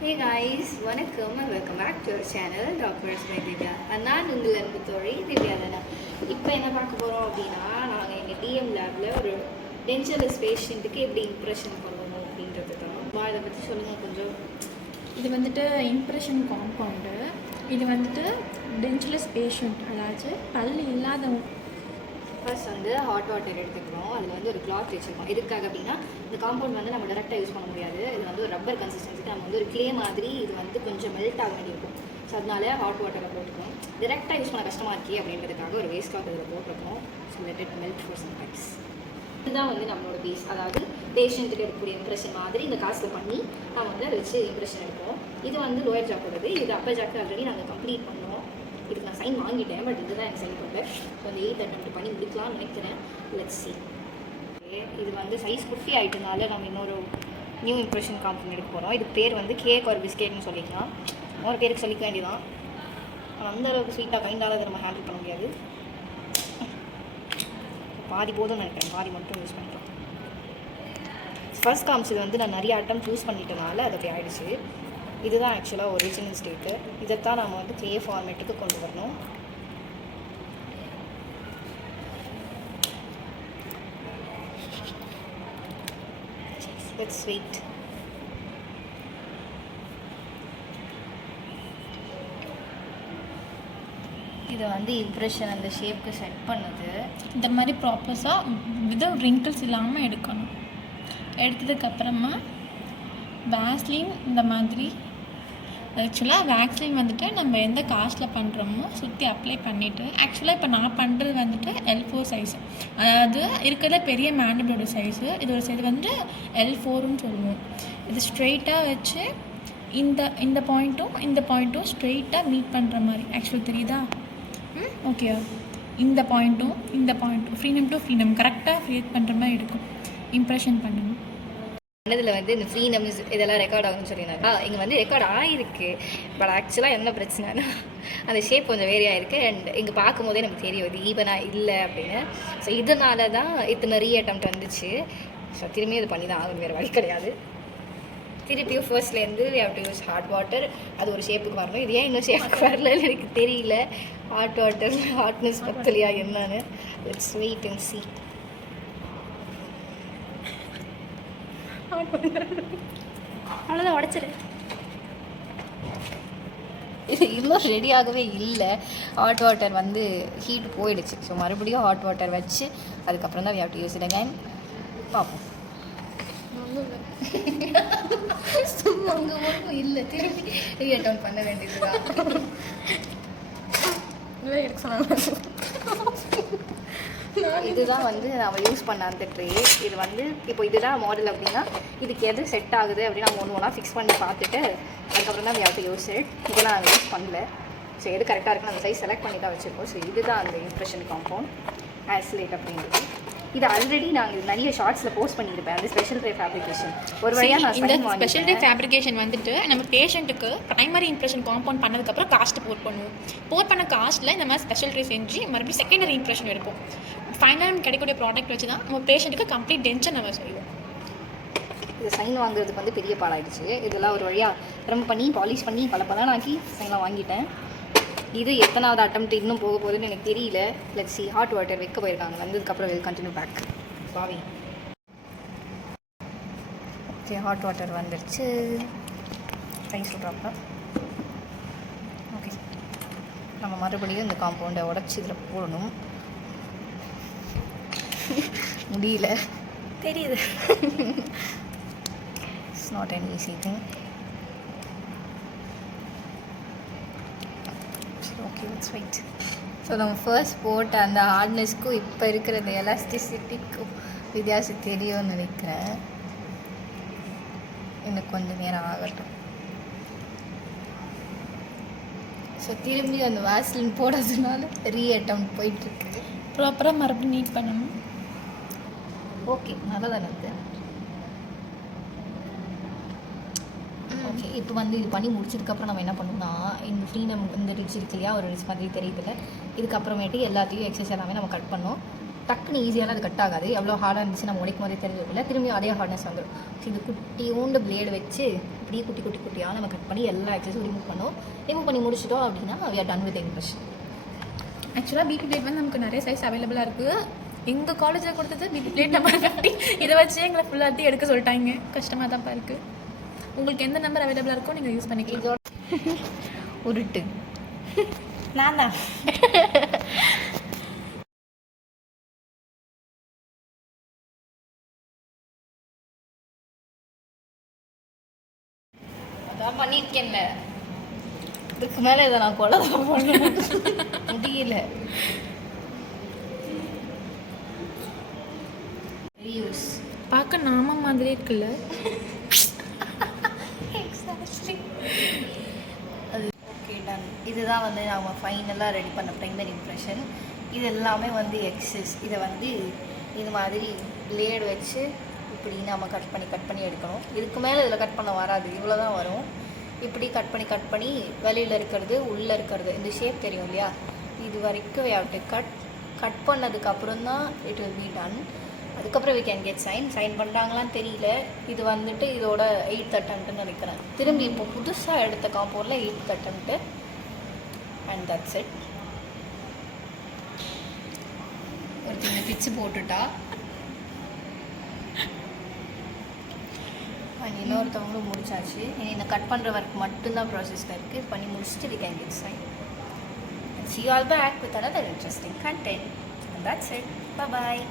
Hey guys, வணக்கம் and welcome back to our channel Doctors by Divya. நான் உங்கள் அன்பு தோழி திவ்யா தானே. இப்போ என்ன பார்க்க போகிறோம் அப்படின்னா, நாங்கள் எங்கள் டிஎம் லேபில் ஒரு டென்டலிஸ்ட் பேஷண்ட்டுக்கு எப்படி இம்ப்ரெஷன் பண்ணணும் அப்படின்றது தான். இதை பற்றி சொல்லுங்கள் கொஞ்சம். இது வந்துட்டு இம்ப்ரெஷன் காம்பவுண்டு. இது வந்துட்டு டென்டலிஸ்ட் பேஷண்ட், அதாவது பல் இல்லாதவங்க. ஃபர்ஸ்ட் வந்து ஹாட் வாட்டர் எடுத்துக்கிறோம். அதில் வந்து ஒரு கிளாத் வச்சுருக்கோம். எதுக்காக அப்படின்னா, இந்த காம்பவுண்ட் வந்து நம்ம டேரெக்டாக யூஸ் பண்ண முடியாது. இது வந்து ஒரு ரப்பர் கன்சிஸ்டன்சிக்கு நம்ம வந்து ஒரு க்ளே மாதிரி இது வந்து கொஞ்சம் மெல்ட் ஆக வேண்டியிருக்கும். ஸோ அதனால ஹாட் வாட்டரில் போட்டுக்கணும். டேரெக்டாக யூஸ் பண்ண கஷ்டமாக இருக்கே அப்படின்றதுக்காக ஒரு வேஸ்ட் கிளாத் இதில் போட்டிருக்கோம். So let it melt for some times. இதுதான் வந்து நம்மளோட பேஸ், அதாவது பேஷண்ட்டுக்கு எடுக்கக்கூடிய இம்ப்ரெஷன் மாதிரி இந்த காசில் பண்ணி நம்ம வந்து அதை வச்சு இம்ப்ரெஷன் எடுப்போம். இது வந்து லோயர் ஜாக்கோடது. இது அப்பர் ஜாக்கு ஆல்ரெடி நாங்கள் கம்ப்ளீட் பண்ணோம். இதுக்கு நான் சைன் வாங்கிட்டேன், பட் இதுதான் எனக்கு சைன் பண்ணேன். ஸோ அந்த 8th attempt பண்ணி முடிக்கலாம்னு நினைக்கிறேன். Let's see. ஓகே, இது வந்து சைஸ் குட்டி ஆகிட்டனால நம்ம இன்னொரு நியூ இம்ப்ரெஷன் காம்பவுண்ட் எடுக்க போகிறோம். இது பேர் வந்து கேக் ஒரு பிஸ்கெட்னு சொல்லிக்கலாம். ஒரு பேருக்கு சொல்லிக்க வேண்டியதான். ஆனால் அந்த அளவுக்கு ஸ்வீட்டாக கைண்டால் அதை நம்ம ஹேண்டில் பண்ண முடியாது. பாதி போதும்னு நினைக்கிறேன், பாதி மட்டும் யூஸ் பண்ணிக்கலாம். ஃபர்ஸ்ட் காமிச்சது வந்து நான் நிறைய அட்டம் யூஸ் பண்ணிட்டனால அது அப்படி ஆகிடுச்சு. இதுதான் ஆக்சுவலாக ஒரிஜினல் ஸ்டேட்டு. இதைத்தான் நம்ம வந்து க்ளே ஃபார்மேட்டுக்கு கொண்டு வரணும். Let's wait. இது வந்து இம்ப்ரெஷன் அந்த ஷேப்க்கு செட் பண்ணுது. இந்த மாதிரி ப்ராப்பர்ஸாக விதவுட் ரிங்கிள்ஸ் இல்லாமல் எடுக்கணும். எடுத்ததுக்கப்புறமா வேக்ஸ்லின் இந்த மாதிரி, ஆக்சுவலாக வேக்ஸ்லின் வந்துட்டு நம்ம எந்த காஸ்ட்டில் பண்ணுறோமோ சுற்றி அப்ளை பண்ணிவிட்டு, ஆக்சுவலாக இப்போ நான் பண்ணுறது வந்துட்டு L4 சைஸு, அதாவது இருக்கிறத பெரிய மேண்டபிளோட சைஸு. இதோட சைஸ் வந்துட்டு L4ன்னு சொல்லுவோம். இது ஸ்ட்ரெயிட்டாக வச்சு இந்த பாயிண்ட்டும் ஸ்ட்ரெயிட்டாக மீட் பண்ணுற மாதிரி. ஆக்சுவலாக தெரியுதா? ஓகேவா? இந்த பாயிண்ட்டும் ஃப்ரீனம் டு ஃப்ரீனம் கரெக்டாக க்ரியேட் பண்ணுற மாதிரி இருக்கும். இம்ப்ரெஷன் பண்ணணும். இதில் வந்து இந்த ஃப்ரீ நம்ஸ் இதெல்லாம் ரெக்கார்ட் ஆகும்னு சொல்லியிருந்தாங்க. இங்கே வந்து ரெக்கார்ட் ஆகிருக்கு, பட் ஆக்சுவலாக என்ன பிரச்சனைனா அந்த ஷேப் கொஞ்சம் வேரி ஆகிருக்கு. அண்ட் இங்கே பார்க்கும்போதே நமக்கு தெரியும் இது ஈவனாக இல்லை அப்படின்னு. ஸோ இதனால தான் இத்தனை ரீஅட்டம்ப்ட் வந்துச்சு. ஸோ திரும்பியும் இது பண்ணி தான் ஆகும், வேறு வழி கிடையாது. திருப்பியும் ஃபர்ஸ்ட்லேருந்து have to use hot water. அது ஒரு ஷேப்புக்கு வரணும். இது ஏன் இன்னும் ஷேப்புக்கு வரலன்னு எனக்கு தெரியல. ஹாட் வாட்டர் ஹாட்னஸ் பத்தலையா என்னன்னு. Let's wait and see. அவ்வளோதான், உடச்சிரு. இது இன்னும் ரெடியாகவே இல்லை. ஹாட் வாட்டர் வந்து ஹீட் போயிடுச்சு. ஸோ மறுபடியும் ஹாட் வாட்டர் வச்சு அதுக்கப்புறம் தான் we have to use it again. பார்ப்போம். சும்மா அங்கே ஒன்றும் இல்லை, திரும்பி ரீஅட்டெம்ப்ட் பண்ண வேண்டியதுதான். எடுக்க சொன்னாங்க. இதுதான் வந்து நம்ம யூஸ் பண்ண அந்த ட்ரே. இது வந்து இப்போ இதுதான் மாடல் அப்படின்னா இதுக்கு எது செட் ஆகுது அப்படின்னு நம்ம ஒன்று ஒன்றா ஃபிக்ஸ் பண்ணி பார்த்துட்டு அதுக்கப்புறம் தான் we have to use it. இதெல்லாம் நாங்கள் யூஸ் பண்ணல. ஸோ எது கரெக்டாக இருக்குன்னு அந்த சைஸ் செலக்ட் பண்ணி தான் வச்சுருக்கோம். ஸோ இதுதான் அந்த இம்ப்ரெஷன் காம்பவுண்ட் ஆஸ்லேட் அப்படின்றது. இது ஆல்ரெடி நாங்கள் நிறைய ஷார்ட்ஸில் போஸ்ட் பண்ணியிருப்பேன். அந்த ஸ்பெஷல் ட்ரே ஃபேப்ரிகேஷன் ஒரு வழியாக நான் இந்த ஸ்பெஷல் ட்ரே ஃபேப்ரிகேஷன் வந்துட்டு நம்ம பேஷண்ட்டுக்கு ப்ரைமரி இம்ப்ரெஷன் காம்பவுண்ட் பண்ணதுக்கப்புறம் காஸ்ட் போட் பண்ணுவோம். போட் பண்ண காஸ்ட்டில் இந்த மாதிரி ஸ்பெஷல் ட்ரே செஞ்சு மறுபடியும் செகண்டரி இம்ப்ரெஷன் எடுப்போம். ஃபைனலாக கிடைக்கக்கூடிய ப்ராடக்ட் வச்சு தான் நம்ம பேஷண்ட்டுக்கு கம்ப்ளீட் டென்ஷன் நம்ம செய்வோம். இது சைன் வாங்குறதுக்கு வந்து பெரிய பாடாயிடுச்சு. இதெல்லாம் ஒரு வழியாக ரொம்ப பண்ணி பாலிஷ் பண்ணி பல ஆக்கி சைன்லாம் வாங்கிட்டேன். இது எத்தனாவது அட்டெம்ப்ட் இன்னும் போக போகுதுன்னு எனக்கு தெரியல. Let's see. ஹாட் வாட்டர் வைக்க போயிருக்காங்க. வந்ததுக்கப்புறம் வில் கண்டினியூ பேக். பாவி. ஓகே, ஹாட் வாட்டர் வந்துடுச்சு. ரைஸ் சொல்கிறாங்க. ஓகே, நம்ம மறுபடியும் இந்த காம்பவுண்டை உடச்சி இதில் போடணும். முடியல, தெரியுது. It's not an easy thing. Okay, let's wait. So நம்ம ஃபர்ஸ்ட் போட்ட அந்த ஹார்ட்னஸ்க்கும் இப்போ இருக்கிற அந்த எலாஸ்டிசிட்டிக்கும் வித்தியாசம் தெரியும்னு நினைக்கிறேன். இன்னும் கொஞ்சம் நேரம் ஆகட்டும். ஸோ திரும்பி அந்த வாஸ்லின் போடுறதுனால ரீஅட்டெம்ப்ட் போயிட்டுருக்கு. ப்ராப்பராக மறுபடியும் நீட் பண்ணணும். ஓகே, நல்லா தானே இருக்குது. ஓகே, இப்போ வந்து இது பண்ணி முடிச்சதுக்கப்புறம் நம்ம என்ன பண்ணணும்னா இந்த ஃப்ரீடம் இந்த ரிச் இருக்கு இல்லையா, ஒரு ரிச் மாதிரி தெரியுதுல, இதுக்கப்புறமேட்டு எல்லாத்தையும் எக்ஸசைஸ் எல்லாமே நம்ம கட் பண்ணோம். டக்குன்னு ஈஸியாலாம் அது கட் ஆகாது. எவ்வளோ ஹார்டாக இருந்துச்சு நம்ம உடைக்கும் போதே தெரிஞ்சதில்ல, திரும்பியும் அதே ஹார்ட்னஸ் வந்துடும். ஸோ இது குட்டியோண்டு பிளேடு வச்சு இப்படி குட்டியாக நம்ம கட் பண்ணி எல்லா எக்ஸஸும் ரிமூவ் பண்ணி முடிச்சிட்டோம் அப்படின்னா we are done with impression. ஆக்சுவலாக பிபி பிளேட் வந்து நமக்கு நிறைய சைஸ் அவைலபிளாக இருக்குது. எங்கள் காலேஜில் கொடுத்தது பிபி பிளேட் நம்பர் 50. இதை வச்சு எங்களை ஃபுல்லாக எடுக்க சொல்லிட்டாங்க. கஷ்டமாக தான்ப்பா இருக்குது. உங்களுக்கு எந்த நம்பர் அவைலபிளாக இருக்கோ நீங்கள் யூஸ் பண்ணிக்கலாம். இதோட உருட்டு நான் தான் அதான் பண்ணியிருக்கேன்ல, இதுக்கு மேலே இதை நான் கொலை பண்ண முடியல. ரியூஸ் பார்க்க நாம மாதிரி இருக்குல்ல. அது ஓகே டன். இதுதான் வந்து நம்ம ஃபைனலாக ரெடி பண்ண ப்ரைமரி இம்ப்ரெஷன். இது எல்லாமே வந்து எக்ஸஸ். இதை வந்து இது மாதிரி பிளேடு வச்சு இப்படி நம்ம கட் பண்ணி எடுக்கணும். இதுக்கு மேலே இதில் கட் பண்ண வராது, இவ்வளோ தான் வரும். இப்படி கட் பண்ணி வெளியில் இருக்கிறது உள்ளே இருக்கிறது இந்த ஷேப் தெரியும் இல்லையா, இது வரைக்கும் we have to கட் பண்ணதுக்கப்புறம் தான் இட் will be done. அதுக்கப்புறம் we can get சைன் பண்ணுறாங்களான்னு தெரியல. இது வந்துட்டு இதோட 8th attempt நினைக்கிறேன். திரும்பி இப்போ புதுசாக எடுத்த காம்பவுண்டில் 8th attempt and that's it. ஒருத்தங்க பிச்சு போட்டுட்டா அண்ட் இன்னொருத்தவங்களும் முடிச்சாச்சு. இனி இந்த கட் பண்ணுற ஒர்க் மட்டும்தான் ப்ராசஸில் இருக்குது. பண்ணி முடிச்சுட்டு we can get sign. See you all back with another interesting content. And that's it. Bye bye.